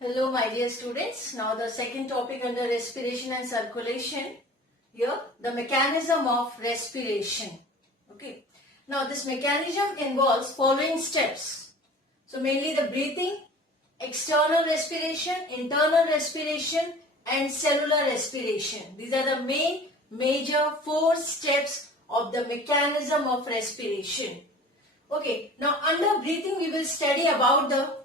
Hello my dear students. Now the second topic under respiration and circulation. Here the mechanism of respiration. Okay. Now this mechanism involves following steps. So mainly the breathing, external respiration, internal respiration and cellular respiration. These are the major 4 steps of the mechanism of respiration. Okay. Now under breathing we will study about the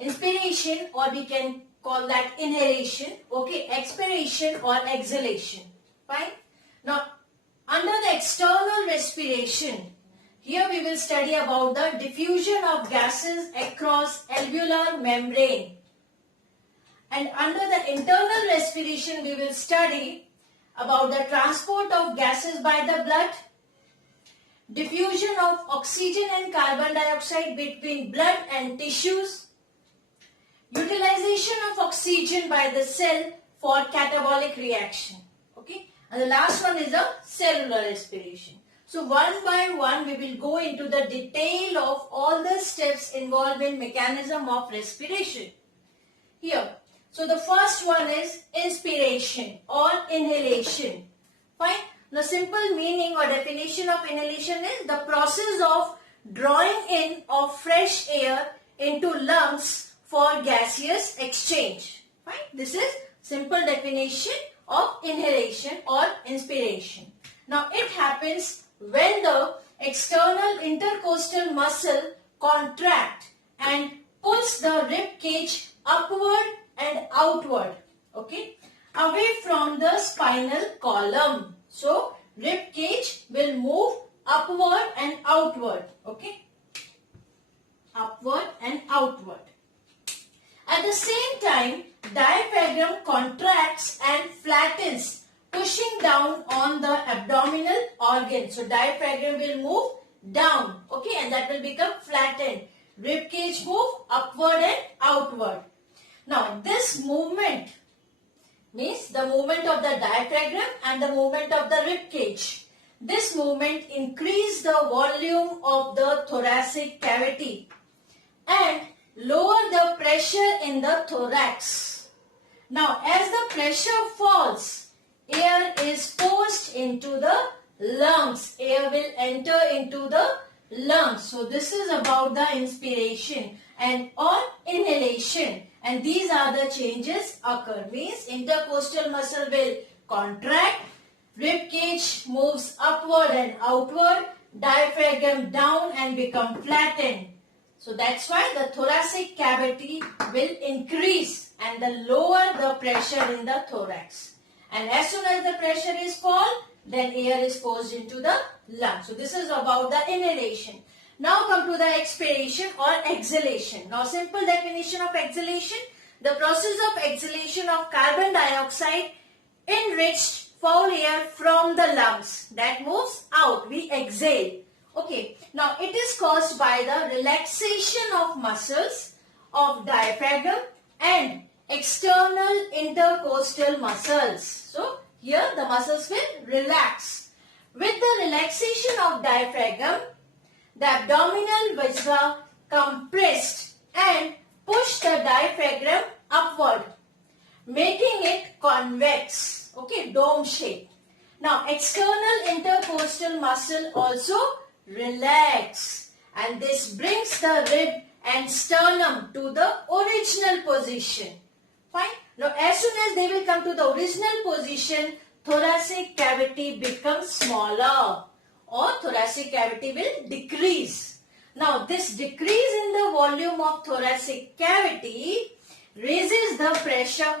inspiration, or we can call that inhalation, okay, expiration or exhalation. Fine. Now under the external respiration, here we will study about the diffusion of gases across alveolar membrane. And under the internal respiration we will study about the transport of gases by the blood, diffusion of oxygen and carbon dioxide between blood and tissues, utilization of oxygen by the cell for catabolic reaction. Okay. And the last one is the cellular respiration. So one by one we will go into the detail of all the steps involved in mechanism of respiration. Here. So the first one is inspiration or inhalation. Fine. The simple meaning or definition of inhalation is the process of drawing in of fresh air into lungs for gaseous exchange. Fine. This is simple definition of inhalation or inspiration. Now it happens when the external intercostal muscle contract and pulls the rib cage upward and outward, okay, away from the spinal column. So rib cage will move upward and outward, okay, upward and outward. At the same time, diaphragm contracts and flattens, pushing down on the abdominal organ. So diaphragm will move down, okay, and that will become flattened. Rib cage move upward and outward. Now this movement means the movement of the diaphragm and the movement of the rib cage. This movement increases the volume of the thoracic cavity and lower the pressure in the thorax. Now as the pressure falls, air is forced into the lungs. Air will enter into the lungs. So this is about the inspiration and or inhalation. And these are the changes occur. Means intercostal muscle will contract, rib cage moves upward and outward, diaphragm down and become flattened. So that's why the thoracic cavity will increase and the lower the pressure in the thorax. And as soon as the pressure is fall, then air is forced into the lung. So this is about the inhalation. Now come to the expiration or exhalation. Now simple definition of exhalation. The process of exhalation of carbon dioxide enriched foul air from the lungs that moves out. We exhale. Okay, now it is caused by the relaxation of muscles of diaphragm and external intercostal muscles. So here the muscles will relax. With the relaxation of diaphragm, the abdominal viscera compressed and push the diaphragm upward, making it convex, okay, dome shape. Now external intercostal muscle also relax, and this brings the rib and sternum to the original position. Fine. Now as soon as they will come to the original position, thoracic cavity becomes smaller or thoracic cavity will decrease. Now this decrease in the volume of thoracic cavity raises the pressure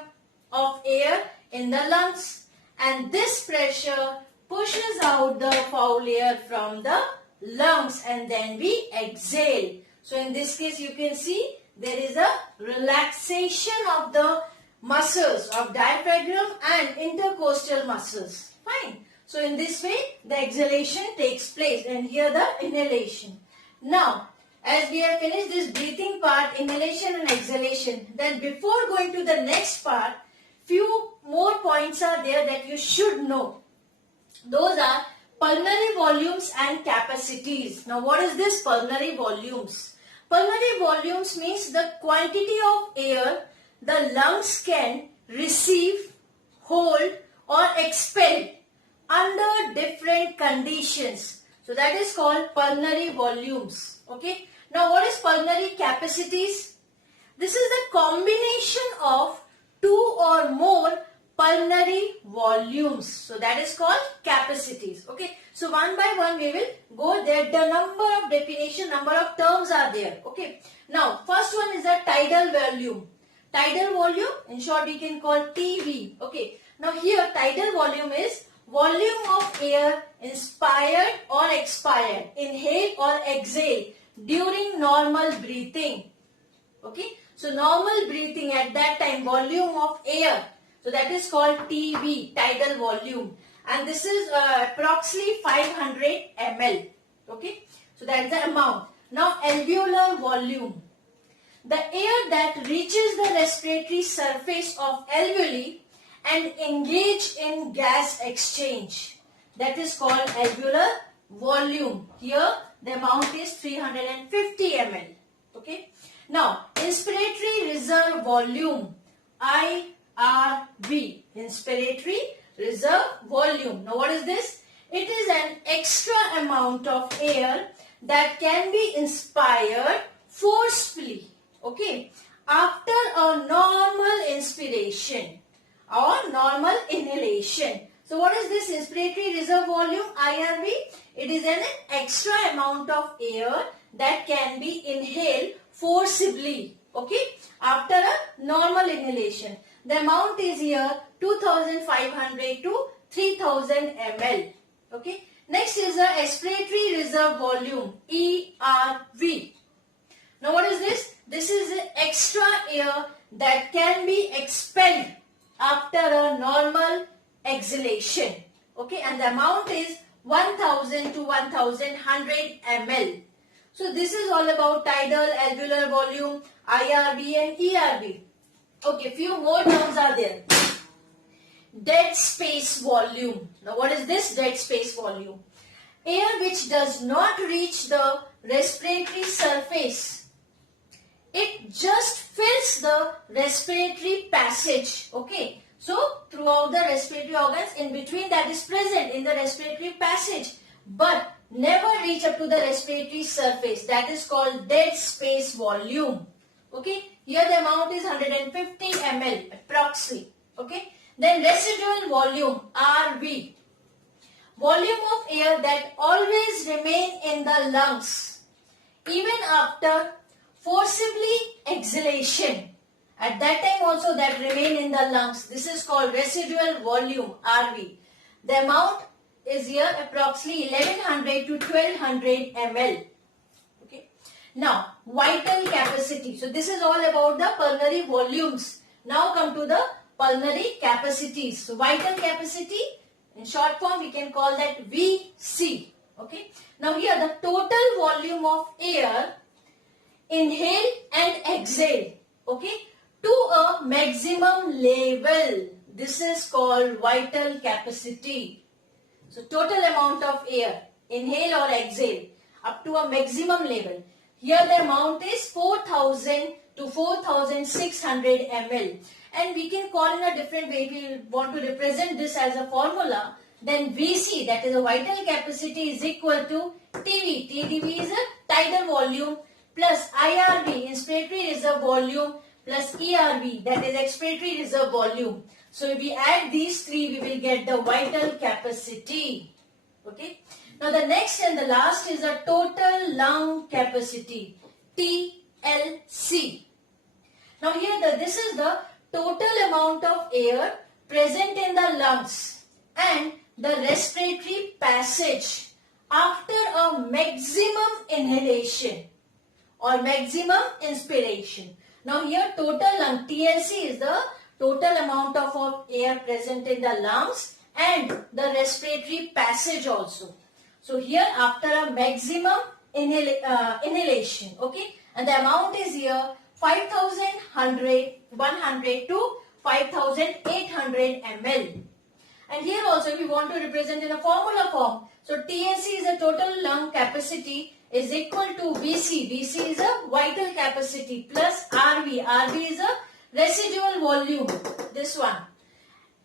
of air in the lungs, and this pressure pushes out the foul air from the lungs and then we exhale. So in this case you can see there is a relaxation of the muscles of diaphragm and intercostal muscles. Fine. So in this way the exhalation takes place, and here the inhalation. Now as we have finished this breathing part, inhalation and exhalation, then before going to the next part, few more points are there that you should know. Those are pulmonary volumes and capacities. Now what is this pulmonary volumes? Pulmonary volumes means the quantity of air the lungs can receive, hold or expel under different conditions. So that is called pulmonary volumes. Okay. Now what is pulmonary capacities? This is the combination of two or more pulmonary volumes. So that is called capacities. Okay. So one by one we will go there. The number of definition, number of terms are there. Okay. Now first one is the tidal volume. Tidal volume, in short we can call TV. Okay. Now here tidal volume is volume of air inspired or expired, inhale or exhale during normal breathing. Okay. So normal breathing at that time, volume of air. So that is called TV, tidal volume. And this is approximately 500 ml. Okay. So that is the amount. Now alveolar volume. The air that reaches the respiratory surface of alveoli and engage in gas exchange. That is called alveolar volume. Here the amount is 350 ml. Okay. Now inspiratory reserve volume, IRV. Inspiratory reserve volume. Now what is this? It is an extra amount of air that can be inspired forcefully. Okay. After a normal inspiration or normal inhalation. So what is this inspiratory reserve volume, IRV? It is an extra amount of air that can be inhaled forcibly. Okay. After a normal inhalation. The amount is here 2500 to 3000 ml. Okay. Next is the expiratory reserve volume, ERV. Now what is this? This is the extra air that can be expelled after a normal exhalation. Okay, and the amount is 1000 to 1100 ml. So this is all about tidal, alveolar volume, IRV and ERV. Okay, few more terms are there. Dead space volume. Now what is this dead space volume? Air which does not reach the respiratory surface. It just fills the respiratory passage. Okay. So throughout the respiratory organs, in between that is present in the respiratory passage, but never reach up to the respiratory surface. That is called dead space volume. Okay. Here the amount is 150 ml approximately. Okay. Then residual volume, RV. Volume of air that always remain in the lungs even after forcibly exhalation. At that time also that remain in the lungs. This is called residual volume, RV. The amount is here approximately 1100 to 1200 ml. Okay. Now vital capacity. So this is all about the pulmonary volumes. Now come to the pulmonary capacities. So vital capacity, in short form we can call that VC. Okay. Now here the total volume of air inhale and exhale. Okay. To a maximum level. This is called vital capacity. So total amount of air, inhale or exhale up to a maximum level. Here the amount is 4000 to 4600 ml. And we can call in a different way. If we want to represent this as a formula, then VC, that is a vital capacity, is equal to TV. TDV is a tidal volume plus IRV, inspiratory reserve volume, plus ERV, that is expiratory reserve volume. So if we add these three, we will get the vital capacity. Okay. Now the next and the last is the total lung capacity, TLC. Now here this is the total amount of air present in the lungs and the respiratory passage after a maximum inhalation or maximum inspiration. Now here total lung, TLC is the total amount of air present in the lungs and the respiratory passage also. So here after a maximum inhalation, okay, and the amount is here 5100 to 5800 ml. And here also we want to represent in a formula form. So TLC is the total lung capacity is equal to VC. VC is a vital capacity plus RV. RV is a residual volume. This one.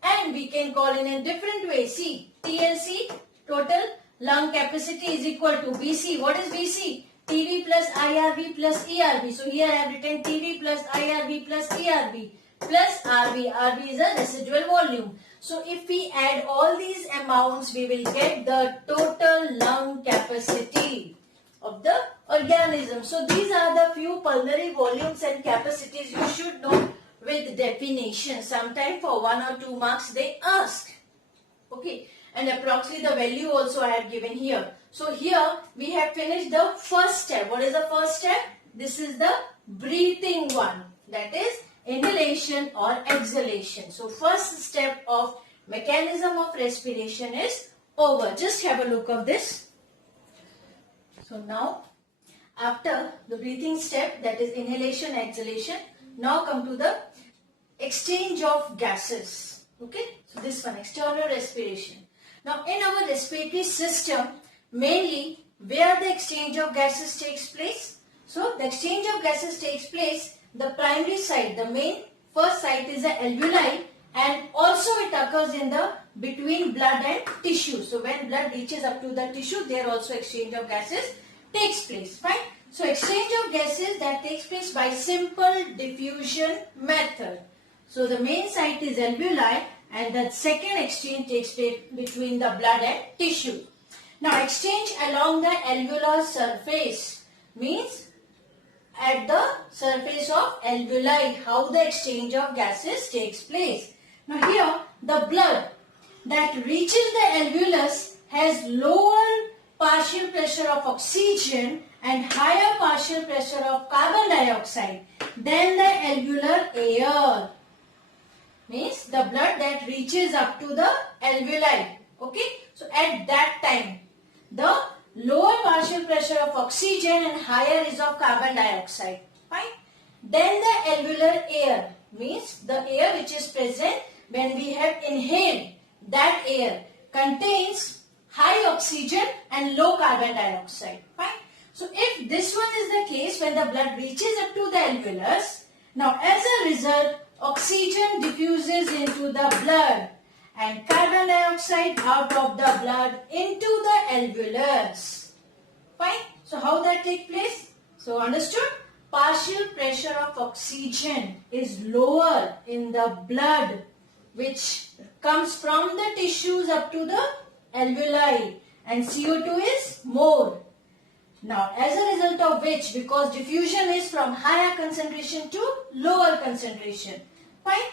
And we can call in a different way. See, TLC, total lung capacity, is equal to VC. What is VC? TV plus IRV plus ERV. So here I have written TV plus IRV plus ERV plus RV. RV is a residual volume. So if we add all these amounts, we will get the total lung capacity of the organism. So these are the few pulmonary volumes and capacities you should know with definition. Sometimes for 1 or 2 marks they ask. Okay. And approximately the value also I have given here. So here we have finished the first step. What is the first step? This is the breathing one. That is inhalation or exhalation. So first step of mechanism of respiration is over. Just have a look of this. So now after the breathing step, that is inhalation, exhalation, now come to the exchange of gases. Okay. So this one, external respiration. Now in our respiratory system, mainly where the exchange of gases takes place. So the exchange of gases takes place, the primary site, the main first site is the alveoli, and also it occurs in the between blood and tissue. So when blood reaches up to the tissue, there also exchange of gases takes place. Fine. So exchange of gases that takes place by simple diffusion method. So the main site is alveoli, and the second exchange takes place between the blood and tissue. Now exchange along the alveolar surface means at the surface of alveoli, how the exchange of gases takes place. Now here the blood that reaches the alveolus has lower partial pressure of oxygen and higher partial pressure of carbon dioxide than the alveolar air. Means the blood that reaches up to the alveoli. Okay. So at that time, the lower partial pressure of oxygen and higher is of carbon dioxide. Fine. Then the alveolar air means the air which is present when we have inhaled, that air contains high oxygen and low carbon dioxide. Fine. So if this one is the case when the blood reaches up to the alveolus, now as a result, oxygen diffuses into the blood and carbon dioxide out of the blood into the alveolus. Fine. So how that take place? So understood? Partial pressure of oxygen is lower in the blood which comes from the tissues up to the alveoli, and CO2 is more. Now as a result of which, because diffusion is from higher concentration to lower concentration. Fine.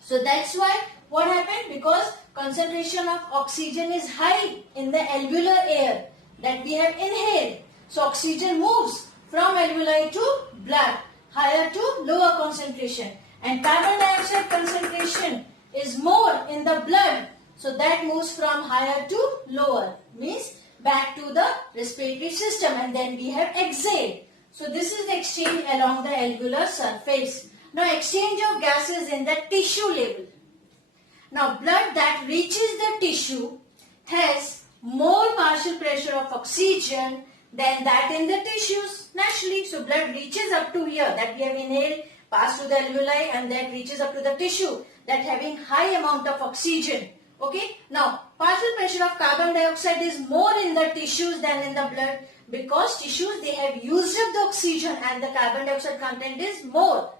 So that's why what happened, because concentration of oxygen is high in the alveolar air that we have inhaled. So oxygen moves from alveoli to blood, higher to lower concentration, and carbon dioxide concentration is more in the blood. So that moves from higher to lower, means back to the respiratory system, and then we have exhaled. So this is the exchange along the alveolar surface. Now exchange of gases in the tissue level. Now blood that reaches the tissue has more partial pressure of oxygen than that in the tissues naturally. So blood reaches up to here, that we have inhaled, passed to the alveoli, and that reaches up to the tissue, that having high amount of oxygen. Okay. Now partial pressure of carbon dioxide is more in the tissues than in the blood, because tissues they have used up the oxygen and the carbon dioxide content is more.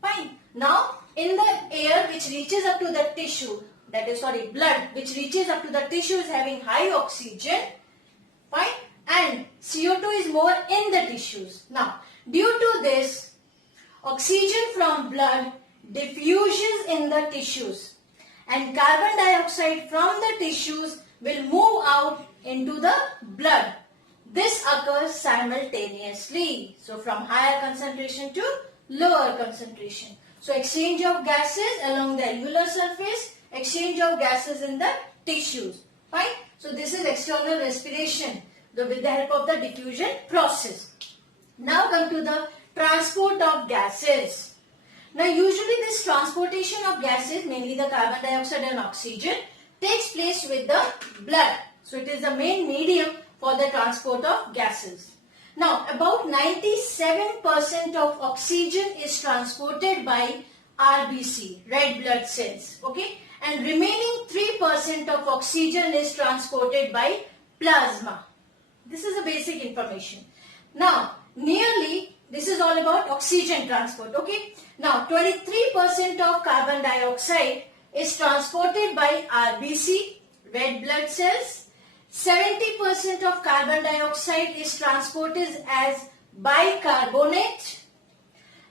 Fine. Now in the air which reaches up to the tissue, that is blood which reaches up to the tissue is having high oxygen. Fine. And CO2 is more in the tissues. Now due to this, oxygen from blood diffuses in the tissues, and carbon dioxide from the tissues will move out into the blood. This occurs simultaneously. So from higher concentration to lower concentration. So exchange of gases along the alveolar surface, exchange of gases in the tissues. Fine. So this is external respiration with the help of the diffusion process. Now come to the transport of gases. Now usually this transportation of gases, mainly the carbon dioxide and oxygen, takes place with the blood. So it is the main medium for the transport of gases. Now, about 97% of oxygen is transported by RBC, red blood cells, okay? And remaining 3% of oxygen is transported by plasma. This is the basic information. Now, this is all about oxygen transport, okay? Now, 23% of carbon dioxide is transported by RBC, red blood cells. 70% of carbon dioxide is transported as bicarbonate,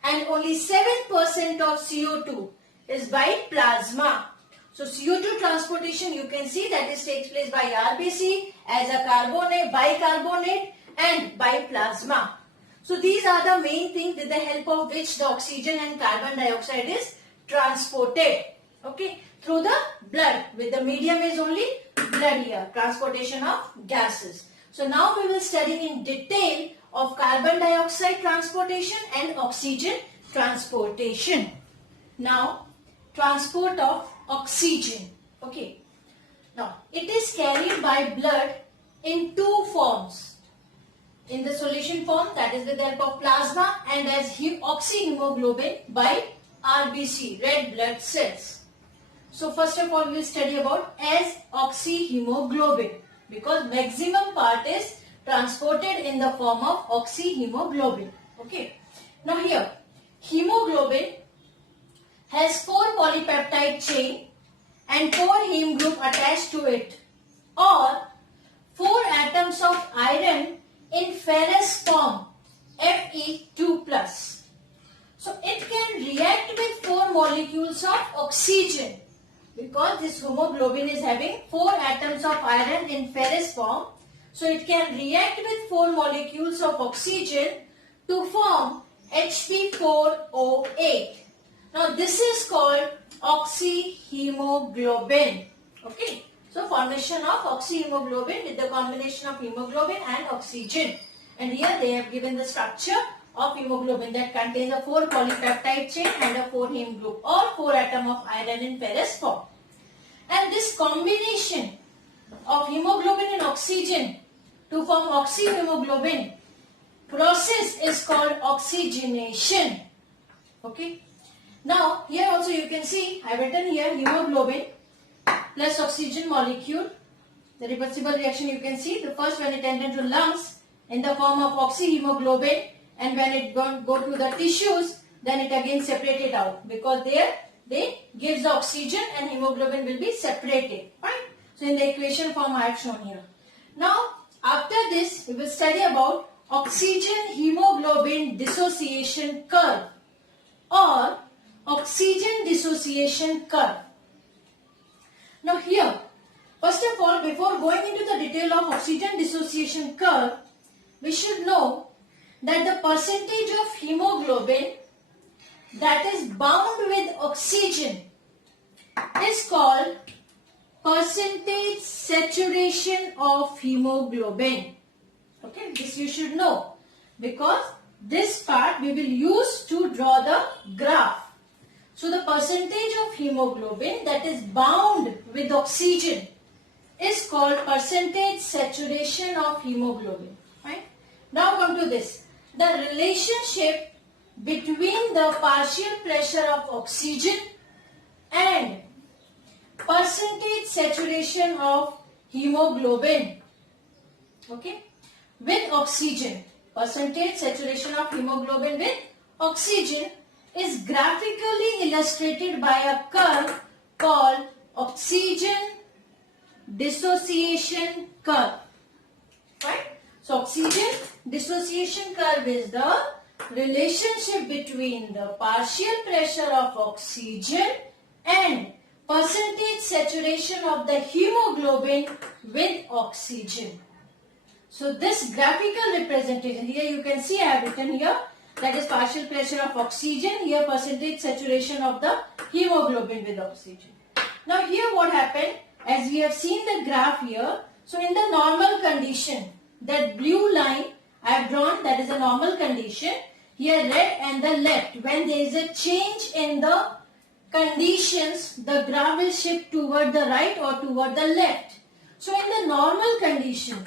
and only 7% of CO2 is by plasma. So CO2 transportation, you can see that this takes place by RBC, as a carbonate, bicarbonate, and by plasma. So these are the main things with the help of which the oxygen and carbon dioxide is transported, okay, through the blood. With the medium is only blood here, transportation of gases. So now we will study in detail of carbon dioxide transportation and oxygen transportation. Now, transport of oxygen, okay. Now, it is carried by blood in two forms. In the solution form, that is with the help of plasma, and as oxyhemoglobin by RBC, red blood cells. So first of all, we will study about as oxyhemoglobin, because maximum part is transported in the form of oxyhemoglobin. Okay. Now here, hemoglobin has 4 polypeptide chain and 4 heme group attached to it, or 4 atoms of iron in ferrous form, Fe2+. So it can react with 4 molecules of oxygen, because this hemoglobin is having 4 atoms of iron in ferrous form. So it can react with 4 molecules of oxygen to form Hp4O8. Now this is called oxyhemoglobin. Okay. So formation of oxyhemoglobin with the combination of hemoglobin and oxygen. And here they have given the structure of hemoglobin that contains a 4 polypeptide chain and a 4 heme group, or 4 atom of iron in ferrous form. And this combination of hemoglobin and oxygen to form oxyhemoglobin process is called oxygenation. Okay. Now here also you can see I have written here hemoglobin plus oxygen molecule. The reversible reaction you can see. The first, when it entered to lungs in the form of oxyhemoglobin, and when it go to the tissues, then it again separated out, because there they gives the oxygen and hemoglobin will be separated. Fine. So in the equation form I have shown here. Now after this we will study about oxygen hemoglobin dissociation curve, or oxygen dissociation curve. Now here, first of all, before going into the detail of oxygen dissociation curve, we should know that the percentage of hemoglobin that is bound with oxygen is called percentage saturation of hemoglobin. Okay, this you should know, because this part we will use to draw the graph. So the percentage of hemoglobin that is bound with oxygen is called percentage saturation of hemoglobin. Right? Now come to this. The relationship between the partial pressure of oxygen and percentage saturation of hemoglobin. Okay? With oxygen. Percentage saturation of hemoglobin with oxygen is graphically illustrated by a curve called oxygen dissociation curve. Right? So oxygen dissociation curve is the relationship between the partial pressure of oxygen and percentage saturation of the hemoglobin with oxygen. So this graphical representation, here you can see I have written here, that is partial pressure of oxygen, here percentage saturation of the hemoglobin with oxygen. Now here what happened, as we have seen the graph here, so in the normal condition, that blue line I have drawn, that is a normal condition, here red and the left. When there is a change in the conditions, the graph will shift toward the right or toward the left. So in the normal condition,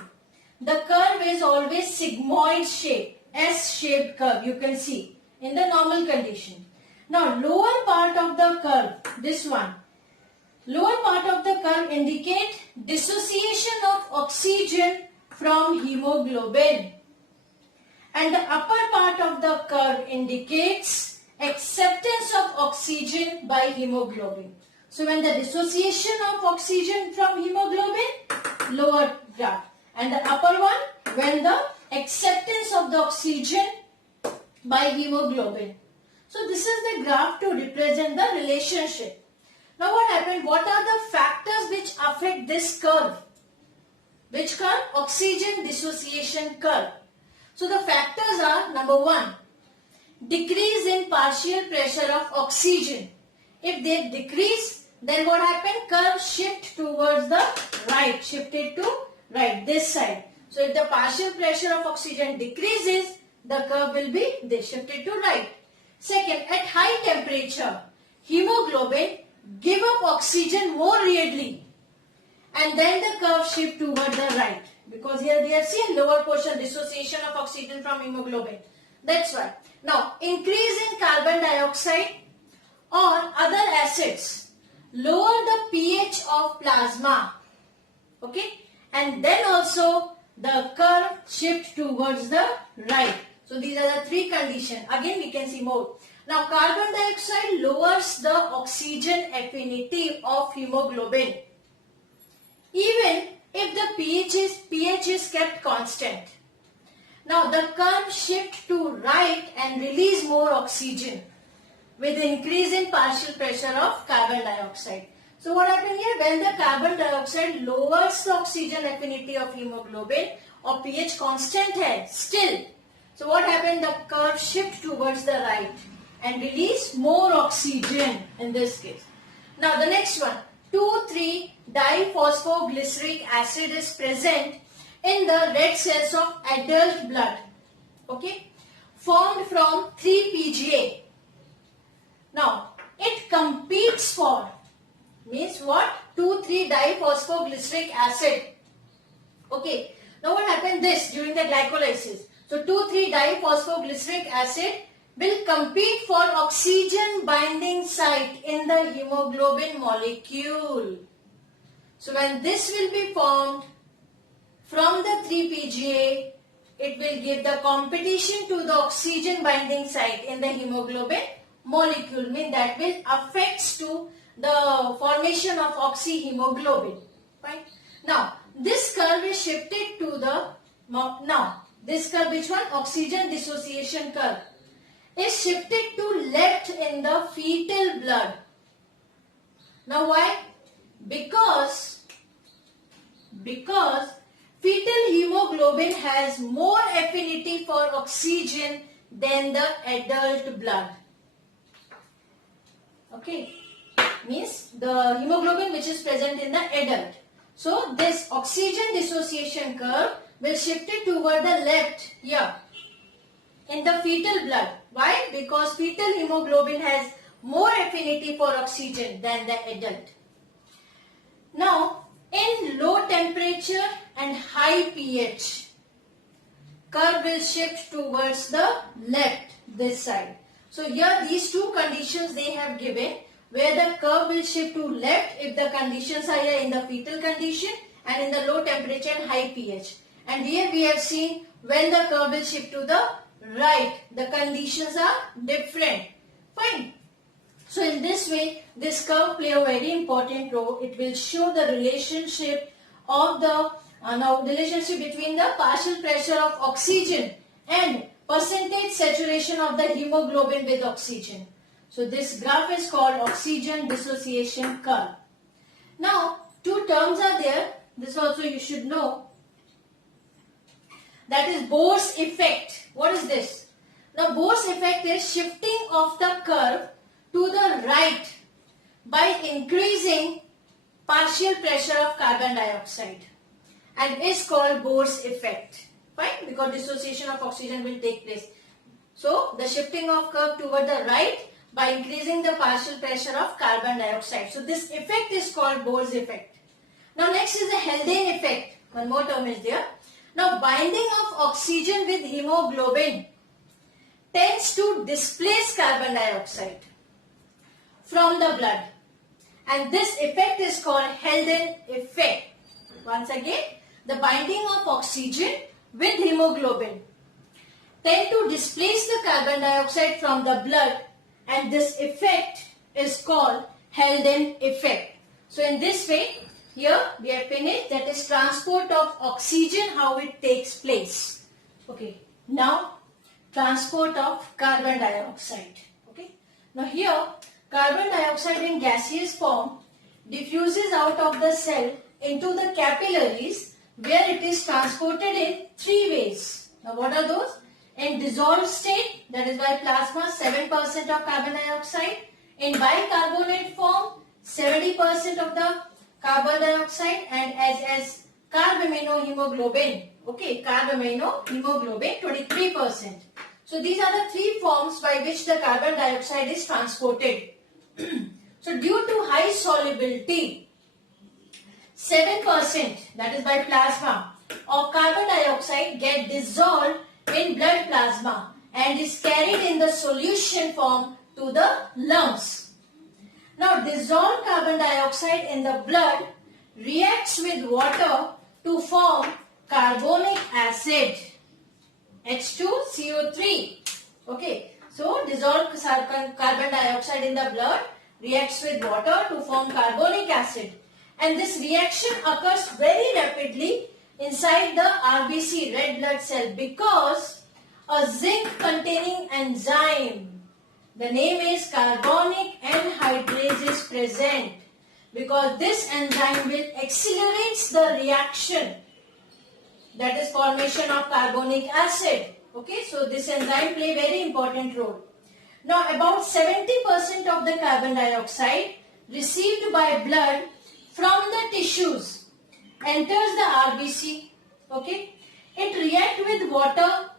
the curve is always sigmoid shape, S-shaped curve, you can see in the normal condition. Now lower part of the curve, this one, lower part of the curve indicate dissociation of oxygen from hemoglobin, and the upper part of the curve indicates acceptance of oxygen by hemoglobin. So when the dissociation of oxygen from hemoglobin, lower graph, and the upper one when the acceptance of the oxygen by hemoglobin. So this is the graph to represent the relationship. Now what happened? What are the factors which affect this curve? Which curve? Oxygen dissociation curve. So the factors are, number 1, decrease in partial pressure of oxygen. If they decrease, then what happened? Curve shift towards the right, shifted to right, this side. So if the partial pressure of oxygen decreases, the curve will be this, shifted to right. Second, at high temperature, hemoglobin give up oxygen more readily, and then the curve shift toward the right, because here we have seen lower portion dissociation of oxygen from hemoglobin. That's why. Now, increase in carbon dioxide or other acids lower the pH of plasma. Okay, and then also the curve shift towards the right. So these are the three conditions. Again, we can see more. Now, carbon dioxide lowers the oxygen affinity of hemoglobin, even if the pH is kept constant. Now, the curve shift to right and release more oxygen with increase in partial pressure of carbon dioxide. So what happened here? When the carbon dioxide lowers the oxygen affinity of hemoglobin or pH constant hai still. So what happened? The curve shift towards the right and release more oxygen in this case. Now the next one, 2,3-diphosphoglyceric acid is present in the red cells of adult blood. Okay, formed from 3-PGA. Now it competes for, means what? 2,3-diphosphoglyceric acid. Okay, now what happened this during the glycolysis? So 2,3-diphosphoglyceric acid will compete for oxygen binding site in the hemoglobin molecule. So when this will be formed from the 3-PGA, it will give the competition to the oxygen binding site in the hemoglobin molecule, mean that will affects to the formation of oxyhemoglobin. Right? Now this curve is shifted to the, now this curve, which one? Oxygen dissociation curve, is shifted to left in the fetal blood. Now why? Because fetal hemoglobin has more affinity for oxygen than the adult blood. Okay, means the hemoglobin which is present in the adult. So this oxygen dissociation curve will shift it toward the left here in the fetal blood. Why? Because fetal hemoglobin has more affinity for oxygen than the adult. Now, in low temperature and high pH, curve will shift towards the left, this side. So here these two conditions they have given, where the curve will shift to left if the conditions are here in the fetal condition and in the low temperature and high pH. And here we have seen when the curve will shift to the right, the conditions are different. Fine. So in this way, this curve play a very important role. It will show the relationship of the relationship between the partial pressure of oxygen and percentage saturation of the hemoglobin with oxygen. So this graph is called oxygen dissociation curve. Now two terms are there. This also you should know. That is Bohr's effect. What is this? Now Bohr's effect is shifting of the curve to the right by increasing partial pressure of carbon dioxide, and is called Bohr's effect. Fine, because dissociation of oxygen will take place. So the shifting of curve toward the right by increasing the partial pressure of carbon dioxide. So this effect is called Bohr's effect. Now next is the Haldane effect. One more term is there. Now binding of oxygen with hemoglobin tends to displace carbon dioxide from the blood, and this effect is called Haldane effect. Once again, the binding of oxygen with hemoglobin tend to displace the carbon dioxide from the blood, and this effect is called Haldane effect. So in this way, here we have finished, that is transport of oxygen, how it takes place. Okay, now transport of carbon dioxide. Okay, now here carbon dioxide in gaseous form diffuses out of the cell into the capillaries, where it is transported in three ways. Now what are those? In dissolved state, that is by plasma, 7% of carbon dioxide. In bicarbonate form, 70% of the carbon dioxide, and as carbaminohemoglobin, okay, carbaminohemoglobin, 23%. So these are the three forms by which the carbon dioxide is transported. So due to high solubility, 7%, that is by plasma, of carbon dioxide get dissolved in blood plasma and is carried in the solution form to the lungs. Now dissolved carbon dioxide in the blood reacts with water to form carbonic acid, H2CO3. Okay, so dissolved carbon dioxide in the blood reacts with water to form carbonic acid, and this reaction occurs very rapidly inside the RBC, red blood cell, because a zinc containing enzyme, the name is carbonic anhydrase, is present, because this enzyme will accelerate the reaction, that is formation of carbonic acid. Okay, so this enzyme play very important role. Now about 70% of the carbon dioxide received by blood from the tissues enters the RBC. Okay, it reacts with water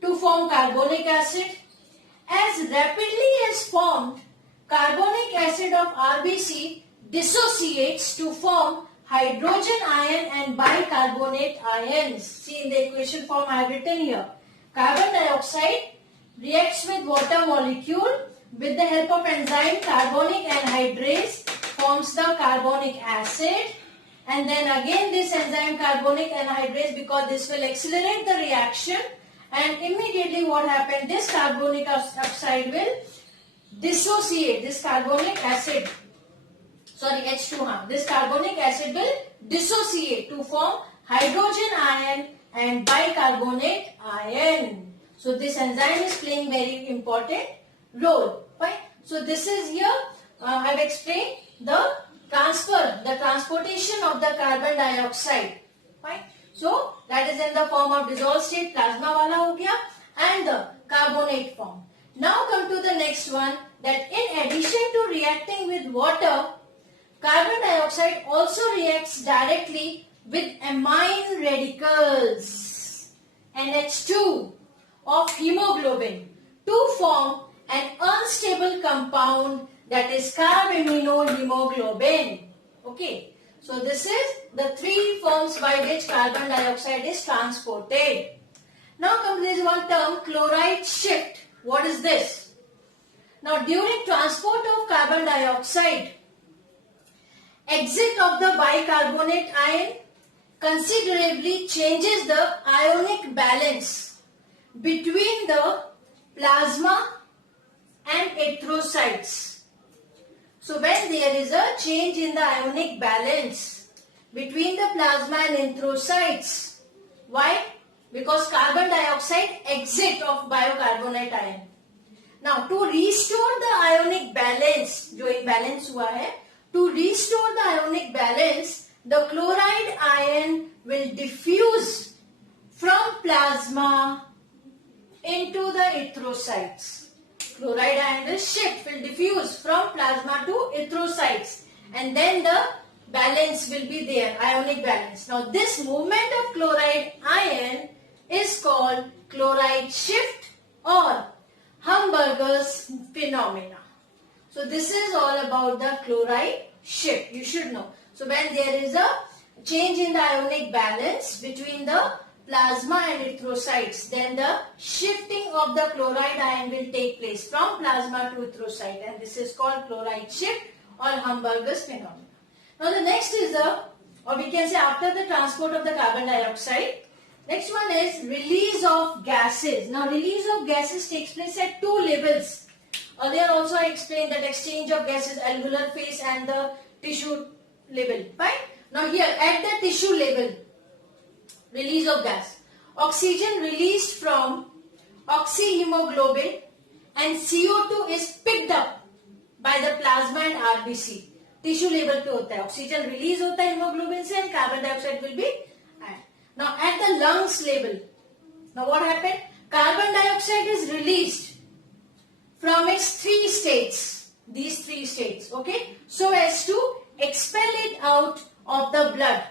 to form carbonic acid. As rapidly as formed, carbonic acid of RBC dissociates to form hydrogen ion and bicarbonate ions. See, in the equation form I have written here. Carbon dioxide reacts with water molecule with the help of enzyme carbonic anhydrase, forms the carbonic acid, and then again this enzyme carbonic anhydrase, because this will accelerate the reaction, and immediately what happened, this carbonic oxide will dissociate, this carbonic acid, sorry H2, this carbonic acid will dissociate to form hydrogen ion and bicarbonate ion. So this enzyme is playing very important role. Right? So this is here, I have explained the transportation of the carbon dioxide. Right? So that is in the form of dissolved state, plasma wala ho gaya, and the carbonate form. Now come to the next one, that in addition to reacting with water, carbon dioxide also reacts directly with amine radicals, NH2, of hemoglobin to form an unstable compound, that is carbaminohemoglobin. Okay, so this is the three forms by which carbon dioxide is transported. Now comes this one term, chloride shift. What is this? Now during transport of carbon dioxide, exit of the bicarbonate ion considerably changes the ionic balance between the plasma and erythrocytes. So when there is a change in the ionic balance between the plasma and erythrocytes, why? Because carbon dioxide exit of bicarbonate ion. Now to restore the ionic balance, जो imbalance हुआ है, to restore the ionic balance, the chloride ion will diffuse from plasma into the erythrocytes. Chloride ion will shift, will diffuse from plasma to erythrocytes, and then the balance will be there, ionic balance. Now this movement of chloride ion is called chloride shift or Hamburger's phenomena. So this is all about the chloride shift, you should know. So when there is a change in the ionic balance between the plasma and erythrocytes, then the shifting of the chloride ion will take place from plasma to erythrocyte, and this is called chloride shift or Hamburger's phenomenon. Now the next is or we can say after the transport of the carbon dioxide, next one is release of gases. Now release of gases takes place at two levels. Earlier also I explained that exchange of gases, alveolar phase and the tissue level. Fine. Now here at the tissue level, release of gas. Oxygen released from oxyhemoglobin and CO2 is picked up by the plasma and RBC. Tissue level पे होता है, oxygen release होता है haemoglobin से and carbon dioxide will be add. Now at the lungs level, now what happened, carbon dioxide is released from its three states, these three states, okay, so as to expel it out of the blood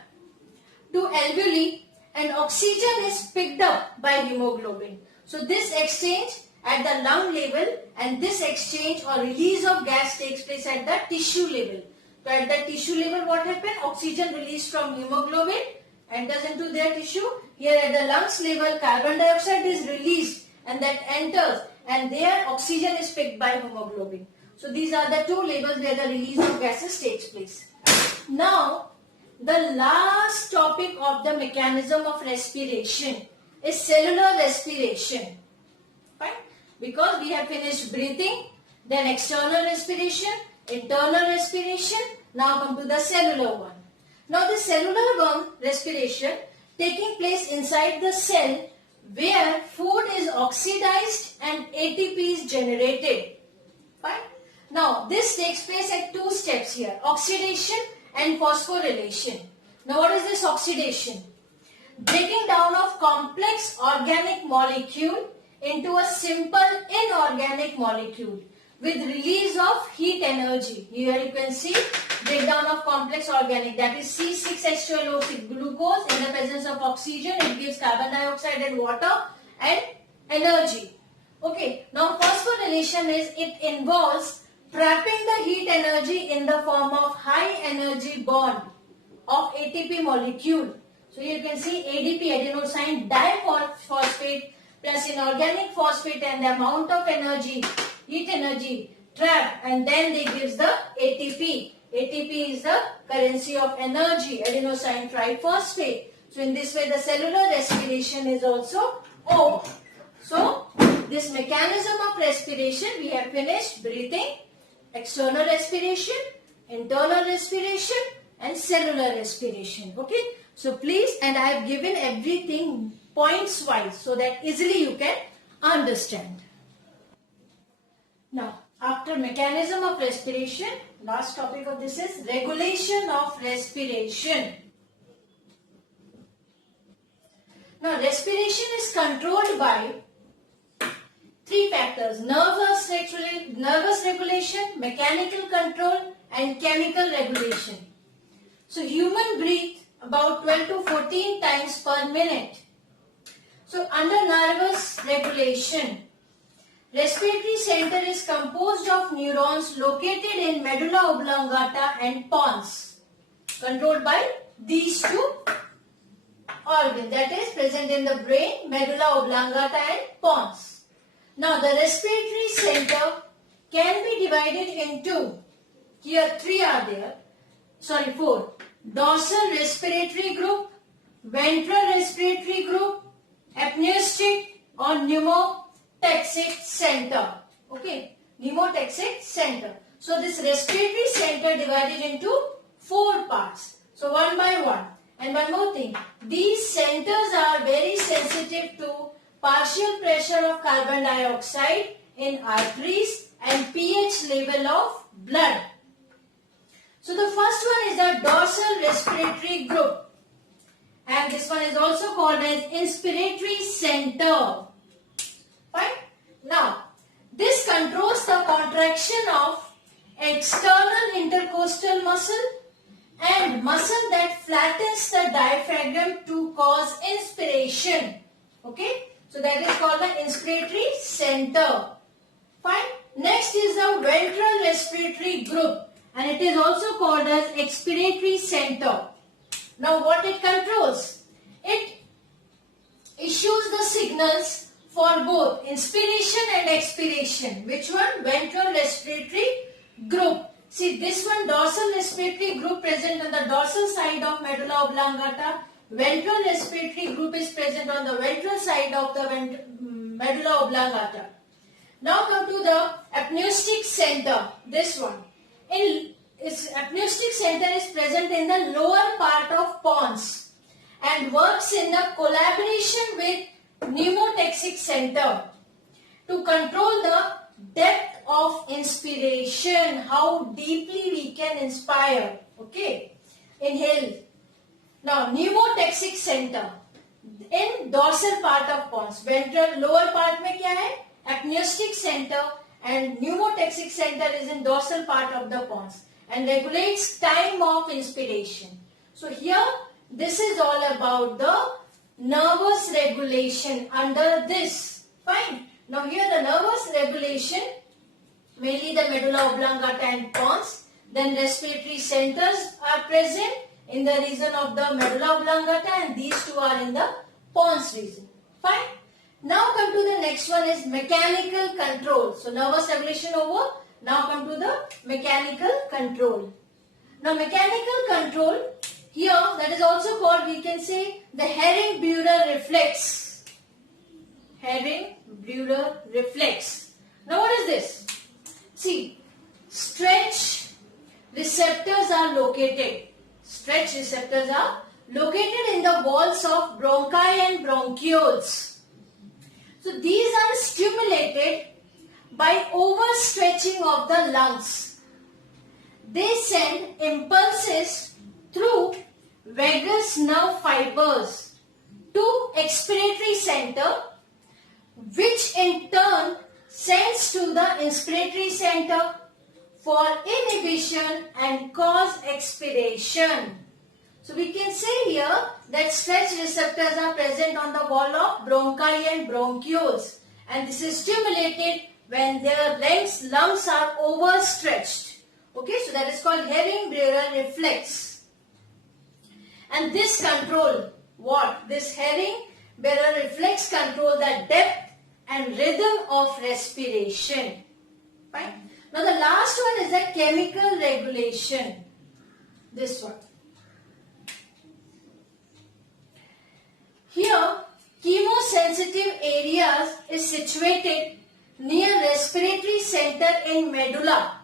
to alveoli, and oxygen is picked up by hemoglobin. So this exchange at the lung level and this exchange or release of gas takes place at the tissue level. So at the tissue level what happened, oxygen released from hemoglobin enters into their tissue. Here at the lungs level, carbon dioxide is released and that enters, and there oxygen is picked by hemoglobin. So these are the two levels where the release of gases takes place. Now the last topic of the mechanism of respiration is cellular respiration. Fine? Because we have finished breathing, then external respiration, internal respiration, now come to the cellular one. Now the cellular one, respiration, taking place inside the cell where food is oxidized and ATP is generated. Fine. Now this takes place at two steps here, oxidation and phosphorylation. Now what is this oxidation? Breaking down of complex organic molecule into a simple inorganic molecule with release of heat energy. Here you can see breakdown of complex organic, that is C6H12O6 glucose in the presence of oxygen. It gives carbon dioxide and water and energy. Okay, now phosphorylation is, it involves trapping the heat energy in the form of high energy bond of ATP molecule. So here you can see ADP, adenosine diphosphate, plus inorganic phosphate and the amount of energy, heat energy trapped, and then they gives the ATP. ATP is the currency of energy, adenosine triphosphate. So in this way the cellular respiration is also over. So this mechanism of respiration we have finished: breathing, external respiration, internal respiration and cellular respiration. Okay. So please, and I have given everything points wise so that easily you can understand. Now, after mechanism of respiration, last topic of this is regulation of respiration. Now, respiration is controlled by three factors: nervous regulation, mechanical control and chemical regulation. So, human breathe about 12 to 14 times per minute. So under nervous regulation, respiratory center is composed of neurons located in medulla oblongata and pons, controlled by these two organs, that is present in the brain, medulla oblongata and pons. Now the respiratory center can be divided into, here three are there, four: dorsal respiratory group, ventral respiratory group, apneustic or pneumotaxic center. Okay, pneumotaxic center. So this respiratory center divided into four parts. So one by one. And one more thing, these centers are very sensitive to partial pressure of carbon dioxide in arteries and pH level of blood. So the first one is the dorsal respiratory group, and this one is also called as inspiratory center. Fine. Now this controls the contraction of external intercostal muscle and muscle that flattens the diaphragm to cause inspiration. Okay, so that is called the inspiratory center. Fine. Next is the ventral respiratory group, and it is also called as expiratory center. Now what it controls? It issues the signals for both inspiration and expiration. Which one? Ventral respiratory group. See this one, dorsal respiratory group present on the dorsal side of medulla oblongata. Ventral respiratory group is present on the ventral side of the medulla oblongata. Now come to the apneustic center. This one. Its apneustic center is present in the lower part of pons and works in the collaboration with pneumotaxic center to control the depth of inspiration, how deeply we can inspire. Okay, inhale. Now pneumotaxic center in dorsal part of pons. Ventral lower part में क्या है? Apneustic center, and pneumotaxic center is in dorsal part of the pons and regulates time of inspiration. So here this is all about the nervous regulation under this. Fine. Now here the nervous regulation, mainly the medulla oblongata and pons. Then respiratory centers are present in the region of the medulla oblongata, and these two are in the pons region. Fine. Now come to the next one is mechanical control. So nervous regulation over. Now come to the mechanical control. Now mechanical control, here that is also called, we can say, the Hering-Breuer reflex. Hering-Breuer reflex. Now what is this? See, stretch receptors are located. Stretch receptors are located in the walls of bronchi and bronchioles. So these are stimulated by overstretching of the lungs. They send impulses through vagus nerve fibers to expiratory center, which in turn sends to the inspiratory center for inhibition and cause expiration. So we can say here that stretch receptors are present on the wall of bronchi and bronchioles, and this is stimulated when their lungs are overstretched. Okay, so that is called Hering-Breuer reflex. And this control, what? This Hering-Breuer reflex control the depth and rhythm of respiration. Fine. Now the last one is the chemical regulation. This one. Here, chemosensitive areas is situated near respiratory center in medulla,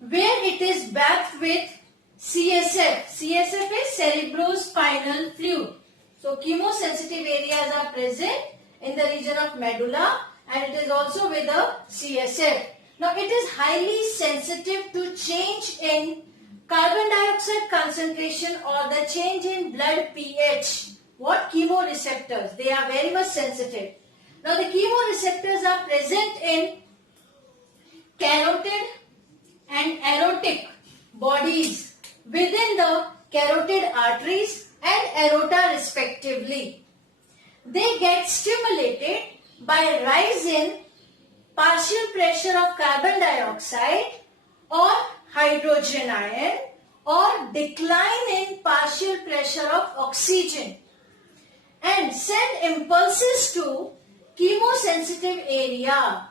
where it is backed with CSF. CSF is cerebrospinal fluid. So chemosensitive areas are present in the region of medulla, and it is also with the CSF. Now it is highly sensitive to change in carbon dioxide concentration or the change in blood pH. What? Chemoreceptors. They are very much sensitive. Now the chemoreceptors are present in carotid and aortic bodies within the carotid arteries and aorta respectively. They get stimulated by rise in partial pressure of carbon dioxide or hydrogen ion, or decline in partial pressure of oxygen, and send impulses to chemosensitive area.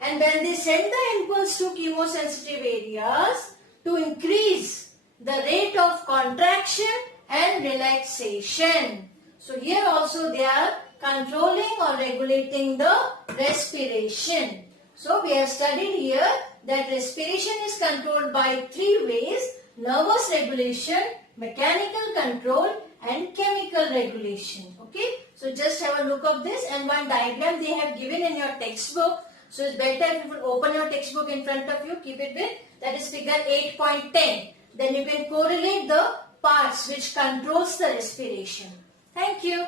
And when they send the impulse to chemosensitive areas to increase the rate of contraction and relaxation. So here also they are controlling or regulating the respiration. So we have studied here that respiration is controlled by three ways: nervous regulation, mechanical control, and chemical regulation. Okay, so just have a look of this, and one diagram they have given in your textbook. So it's better if you will open your textbook in front of you, keep it with, that is figure 8.10. Then you can correlate the parts which controls the respiration. Thank you.